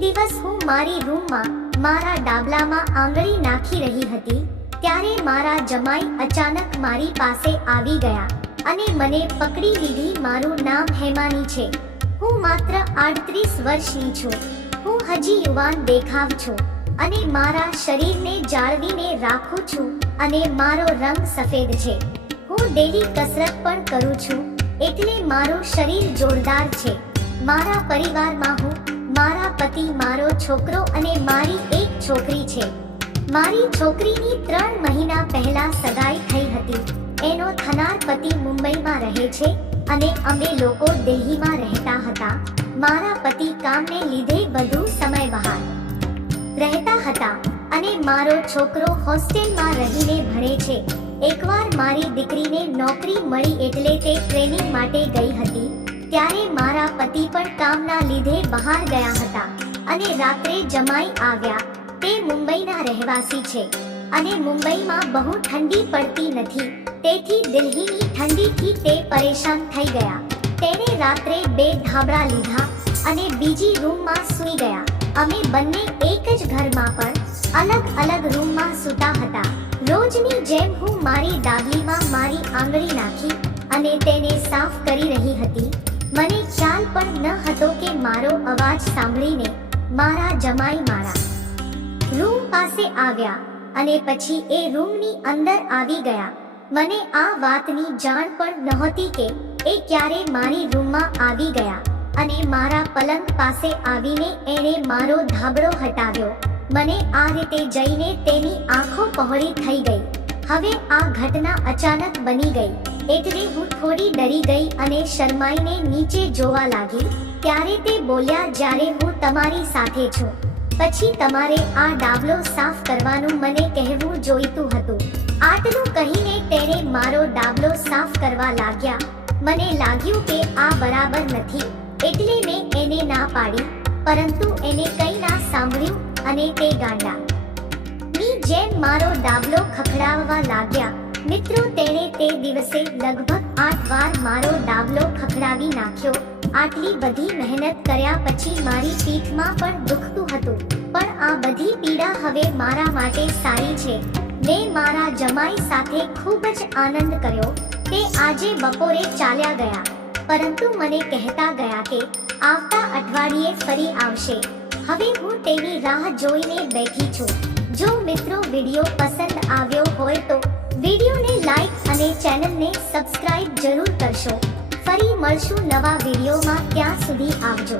દિવસ હું મારી રૂમમાં મારા ડાબલામાં આંગળી નાખી રહી હતી ત્યારે મારા જમાઈ અચાનક મારી પાસે આવી ગયા અને મને પકડી લીધી. મારું નામ હેમાની છે. હું માત્ર 38 વર્ષની છું. હું હજી યુવાન દેખાવ છું અને મારા શરીરને જાળવીને રાખું છું અને મારો રંગ સફેદ છે. હું ડેલી કસરત પણ કરું છું એટલે મારું શરીર જોરદાર છે. મારા પરિવારમાં હું, મારા પતિ, મારો છોકરો અને મારી એક છોકરી છે. મારી છોકરીની 3 મહિના પહેલા સગાઈ થઈ હતી. એનો થનાર પતિ મુંબઈમાં રહે છે અને અમે લોકો દિલ્હીમાં રહેતા હતા. મારા પતિ કામને લીધે વધુ સમય બહાર રહેતા હતા અને મારો છોકરો હોસ્ટેલમાં રહીને ભણે છે. એકવાર મારી દીકરીને નોકરી મળી એટલે તે ટ્રેનિંગ માટે ગઈ હતી ત્યારે મારા પતિ પણ કામના લીધે બહાર ગયા હતા અને રાત્રે જમાઈ આવ્યા. તે મુંબઈના રહેવાસી છે અને મુંબઈમાં બહુ ઠંડી પડતી નથી તેથી દિલ્હીની ઠંડીથી તે પરેશાન થઈ ગયા. તેણે રાત્રે 2 ધાબળા લીધા અને બીજી રૂમમાં સૂઈ ગયા. અમે બંને એક જ ઘરમાં પણ અલગ અલગ રૂમમાં સૂતા હતા. રોજની જેમ હું મારી ડાબલીમાં મારી આંગળી નાખી અને તેને સાફ કરી રહી હતી. મને ખ્યાલ પણ ન હતો કે મારો અવાજ સાંભળીને મારા જમાઈ મારા રૂમ પાસે આવ્યા અને પછી એ રૂમની અંદર આવી ગયા. મને આ વાતની જાણ પણ નહોતી કે એ ક્યારે મારી રૂમમાં આવી ગયા અને મારા પલંગ પાસે આવીને એણે મારો ધાબળો હટાવ્યો. મને આ રીતે જઈને તેની આંખો પહોળી થઈ ગઈ. હવે આ ઘટના અચાનક બની ગઈ એટલે હું થોડી ડરી ગઈ અને શરમાઈને નીચે જોવા લાગી. ત્યારે તે બોલ્યા, જ્યારે હું તમારી સાથે છું પછી તમારે આ ડાબલો સાફ કરવાનું મને કહેવું જોઈતું હતું. આટલું કહીને તેણે મારો ડાબલો સાફ કરવા લાગ્યા. મને લાગ્યું કે આ બરાબર નથી એટલે મેં એને ના પાડી પરંતુ એને કંઈ ના સાંભળ્યું અને તે ગાંડા ની જેમ મારો ડાબલો ખખડાવવા લાગ્યા. મિત્રો, તેણે તે દિવસે લગભગ 8 વાર મારો ડાબલો ખખડાવી નાખ્યો. આટલી બધી મહેનત કર્યા પછી મારી પીઠમાં પણ દુખતું હતું પણ આ બધી પીડા હવે મારા માટે સારી છે. મેં મારા જમાઈ સાથે ખૂબ જ આનંદ કર્યો. તે આજે બપોરે ચાલ્યા ગયા પરંતુ મને કહેતા ગયા કે આવતા અઠવાડિયે ફરી આવશે. હવે હું તેની રાહ જોઈને બેઠી છું. જો મિત્રો વિડિયો પસંદ આવ્યો હોય તો વિડિયોને લાઈક અને ચેનલને સબસ્ક્રાઇબ જરૂર કરશો. ફરી મળશું નવા વિડિયોમાં. ત્યાં સુધી આવજો.